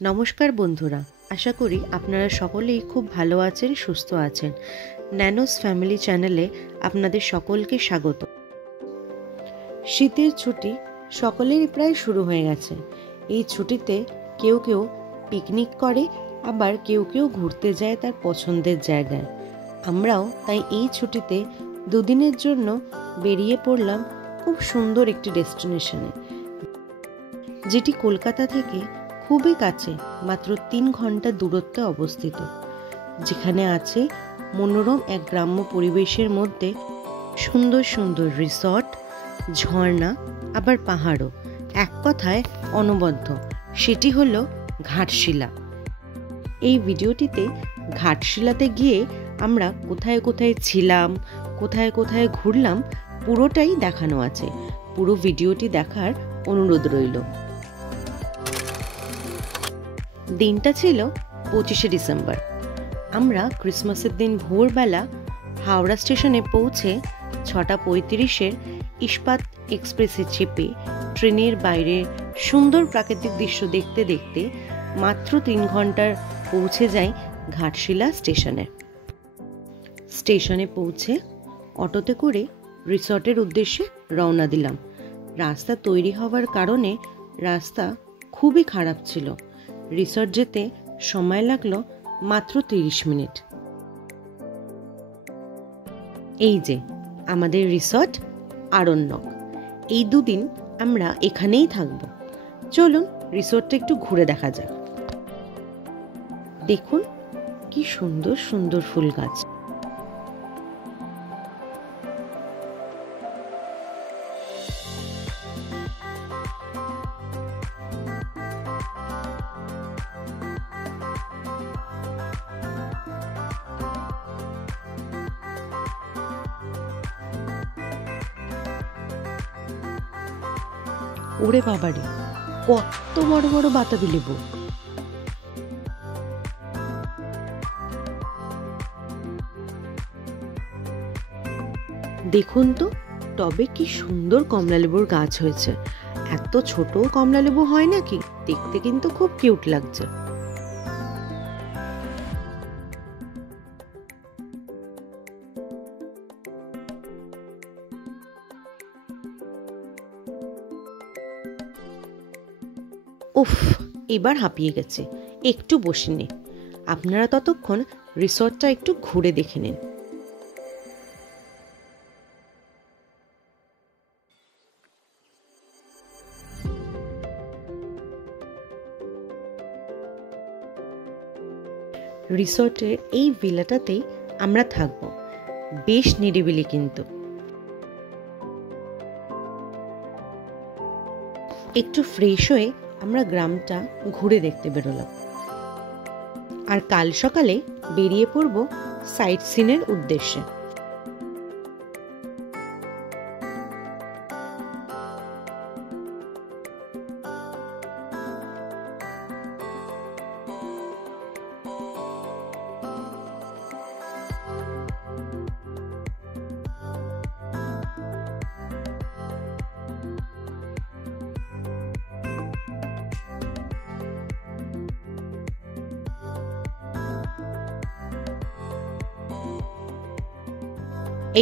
নমস্কার বন্ধুরা, আশা করি আপনারা সকলেই খুব ভালো আছেন, সুস্থ আছেন। ন্যানোস ফ্যামিলি চ্যানেলে আপনাদের সকলকে স্বাগত। শীতের ছুটি সকলেরই প্রায় শুরু হয়ে গেছে। এই ছুটিতে কেউ কেউ পিকনিক করে, আবার কেউ কেউ ঘুরতে যায় তার পছন্দের জায়গায়। আমরাও তাই এই ছুটিতে দুদিনের জন্য বেরিয়ে পড়লাম খুব সুন্দর একটি ডেস্টিনেশনে, যেটি কলকাতা থেকে খুবই কাছে, মাত্র 3 ঘন্টা দূরত্বে অবস্থিত, যেখানে আছে মনোরম এক গ্রাম্য পরিবেশের মধ্যে সুন্দর সুন্দর রিসর্ট, ঝর্ণা, আবার পাহাড়ও। এক কথায় অনবদ্য, সেটি হলো ঘাটশিলা। এই ভিডিওটিতে ঘাটশিলাতে গিয়ে আমরা কোথায় কোথায় ছিলাম, কোথায় কোথায় ঘুরলাম, পুরোটাই দেখানো আছে। পুরো ভিডিওটি দেখার অনুরোধ রইল। দিনটা ছিল 25শে ডিসেম্বর। আমরা ক্রিসমাসের দিন ভোরবেলা হাওড়া স্টেশনে পৌঁছে 6:35 ইস্পাত এক্সপ্রেসে চেপে ট্রেনের বাইরে সুন্দর প্রাকৃতিক দৃশ্য দেখতে দেখতে মাত্র 3 ঘন্টার পৌঁছে যাই ঘাটশিলা স্টেশনে। স্টেশনে পৌঁছে অটোতে করে রিসর্টের উদ্দেশ্যে রওনা দিলাম। রাস্তা তৈরি হওয়ার কারণে রাস্তা খুবই খারাপ ছিল। রিসর্ট যেতে সময় লাগলো মাত্র 30 মিনিট। এই যে আমাদের রিসর্ট আরণ্যক। এই দুদিন আমরা এখানেই থাকব। চলুন রিসর্টটা একটু ঘুরে দেখা যাক। দেখুন কি সুন্দর সুন্দর ফুল গাছ। ওরে বাবারে, কত বড় বড় বাতাবি লেবু! দেখুন তো টবে কি সুন্দর কমলা লেবুর গাছ হয়েছে। এত ছোট কমলা লেবু হয় নাকি? দেখতে কিন্তু খুব কিউট লাগছে। উফ, এবার হাঁপিয়ে গেছে, একটু বসে নে। আপনারা ততক্ষণ রিসর্টটা একটু ঘুরে দেখে নিন। রিসর্টের এই ভিলাটাতেই আমরা থাকবো। বেশ নিরিবিলি কিন্তু। একটু ফ্রেশ হয়ে আমরা গ্রামটা ঘুরে দেখতে বেরোলাম। আর কাল সকালে বেরিয়ে পড়ব সাইট সিনের উদ্দেশ্যে।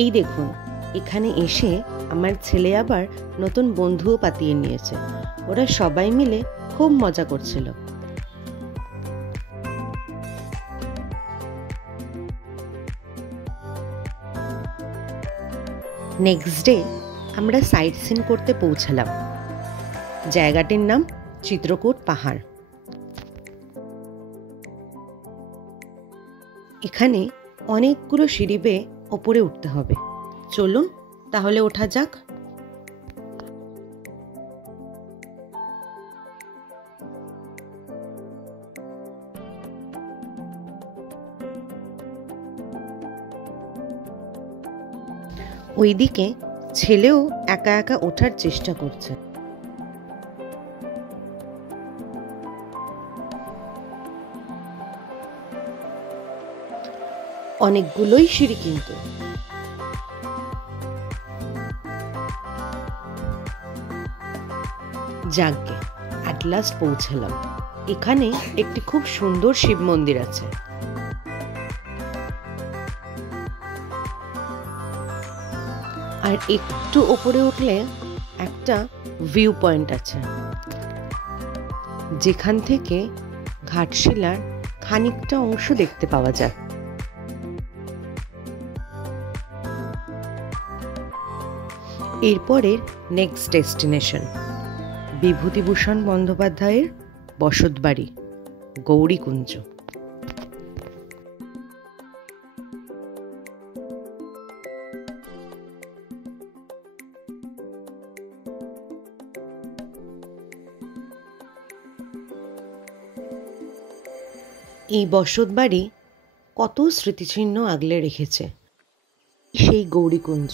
এই দেখুন, এখানে এসে আমার ছেলে আবার নতুন বন্ধুও পাতিয়ে নিয়েছে। ওরা সবাই মিলে খুব মজা করছিল। নেক্সট ডে আমরা সাইট সিন করতে পৌঁছালাম। জায়গাটির নাম চিত্রকূট পাহাড়। এখানে অনেকগুলো সিঁড়ি বেয়ে ওপরে উঠতে হবে। চলুন তাহলে ওঠা যাক। ওইদিকে ছেলেও একা একা ওঠার চেষ্টা করছে। অনেকগুলোই সিঁড়ি কিন্তু। যাকগে, অ্যাট লাস্ট পৌঁছালাম। এখানে একটি খুব সুন্দর শিব মন্দির আছে। আর একটু উপরে উঠলে একটা ভিউ পয়েন্ট আছে, যেখান থেকে ঘাটশিলার খানিকটা অংশ দেখতে পাওয়া যায়। এরপরের নেক্সট ডেস্টিনেশন বিভূতিভূষণ বন্দ্যোপাধ্যায়ের বসতবাড়ি গৌরীকুঞ্জ। এই বসতবাড়ি কত স্মৃতিচিহ্ন আগলে রেখেছে। সেই গৌরীকুঞ্জ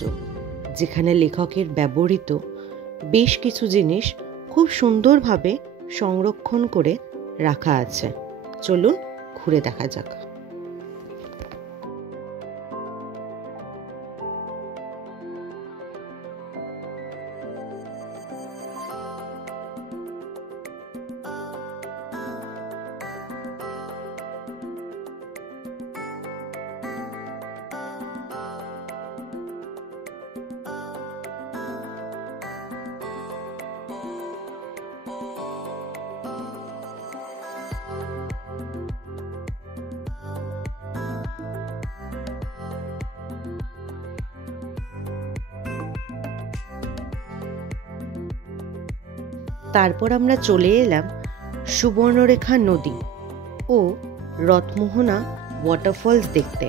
যেখানে লেখকের ব্যবহৃত বেশ কিছু জিনিস খুব সুন্দরভাবে সংরক্ষণ করে রাখা আছে। চলুন ঘুরে দেখা যাক। তারপর আমরা চলে এলাম সুবর্ণরেখা নদী ও রথমোহনা ওয়াটারফলস দেখতে।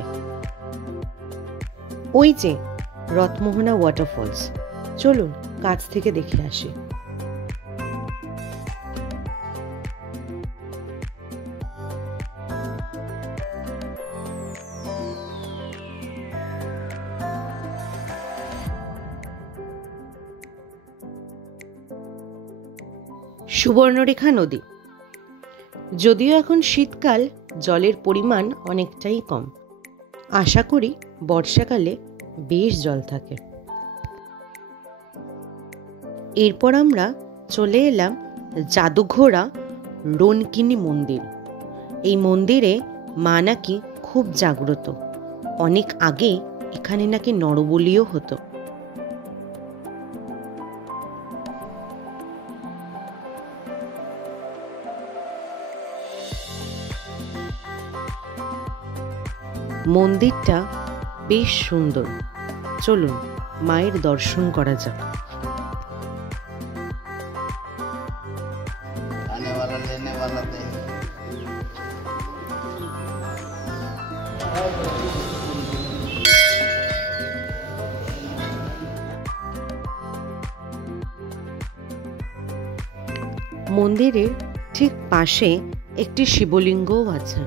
ওই যে রথমোহনা ওয়াটারফলস, চলুন কাছ থেকে দেখে আসি। সুবর্ণরেখা নদী, যদিও এখন শীতকাল, জলের পরিমাণ অনেকটাই কম। আশা করি বর্ষাকালে বেশ জল থাকে। এরপর আমরা চলে এলাম জাদুঘোড়া রনকিনী মন্দির। এই মন্দিরে মা নাকি খুব জাগ্রত, অনেক আগে এখানে নাকি নরবলিও হতো। মন্দিরটা বেশ সুন্দর, চলুন মায়ের দর্শন করা যাক। মন্দিরের ঠিক পাশে একটি শিবলিঙ্গও আছে।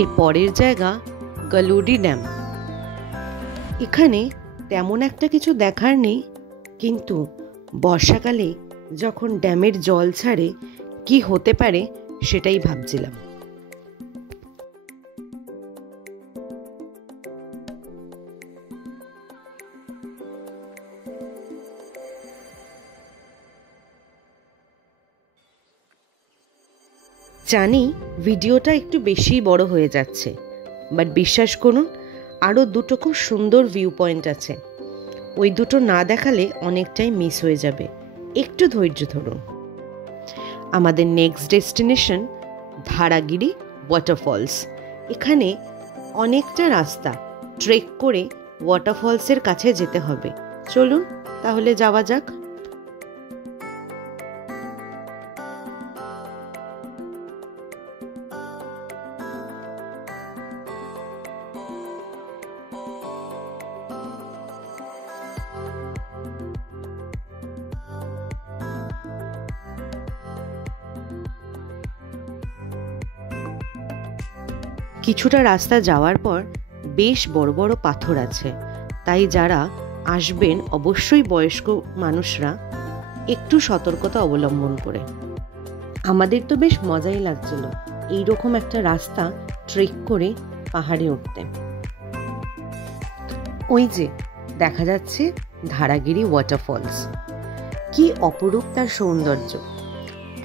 এর পরের জায়গা গালুডি ড্যাম। এখানে তেমন একটা কিছু দেখার নেই, কিন্তু বর্ষাকালে যখন ড্যামের জল ছাড়ে কি হতে পারে সেটাই ভাবছিলাম। জানি ভিডিওটা একটু বেশি বড় হয়ে যাচ্ছে, বাট বিশ্বাস করুন আরও দুটো খুব সুন্দর ভিউ পয়েন্ট আছে। ওই দুটো না দেখালে অনেকটাই মিস হয়ে যাবে, একটু ধৈর্য ধরুন। আমাদের নেক্সট ডেস্টিনেশন ধারাগিরি ওয়াটারফলস। এখানে অনেকটা রাস্তা ট্রেক করে ওয়াটারফলসের কাছে যেতে হবে। চলুন তাহলে যাওয়া যাক। কিছুটা রাস্তা যাওয়ার পর বেশ বড় বড় পাথর আছে, তাই যারা আসবেন অবশ্যই বয়স্ক মানুষরা একটু সতর্কতা অবলম্বন করে। আমাদের তো বেশ মজাই লাগছিল এইরকম একটা রাস্তা ট্রেক করে পাহাড়ে উঠতে। ওই যে দেখা যাচ্ছে ধারাগিরি ওয়াটারফলস, কি অপরূপ তার সৌন্দর্য।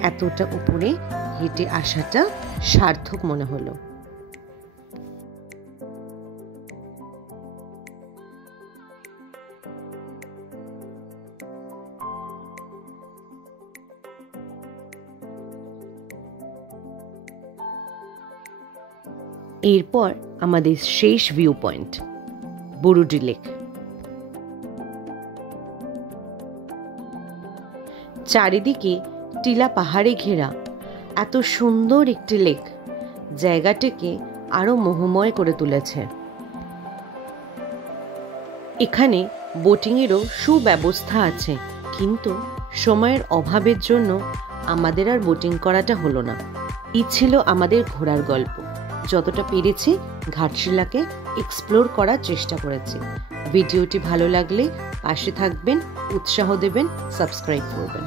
এতটা উপরে হেঁটে আসাটা সার্থক মনে হলো। এরপর আমাদের শেষ ভিউ পয়েন্ট বুরুডি লেক। চারিদিকে টিলা পাহাড়ে ঘেরা এত সুন্দর একটি লেক জায়গাটিকে আরো মোহময় করে তুলেছে। এখানে বোটিংয়েরও সুব্যবস্থা আছে, কিন্তু সময়ের অভাবের জন্য আমাদের আর বোটিং করাটা হলো না। এই ছিল আমাদের ঘোরার গল্প। যতটা পেরেছি ঘাটশিলাকে এক্সপ্লোর করার চেষ্টা করেছি। ভিডিওটি ভালো লাগলে পাশে থাকবেন, উৎসাহ দেবেন, সাবস্ক্রাইব করবেন।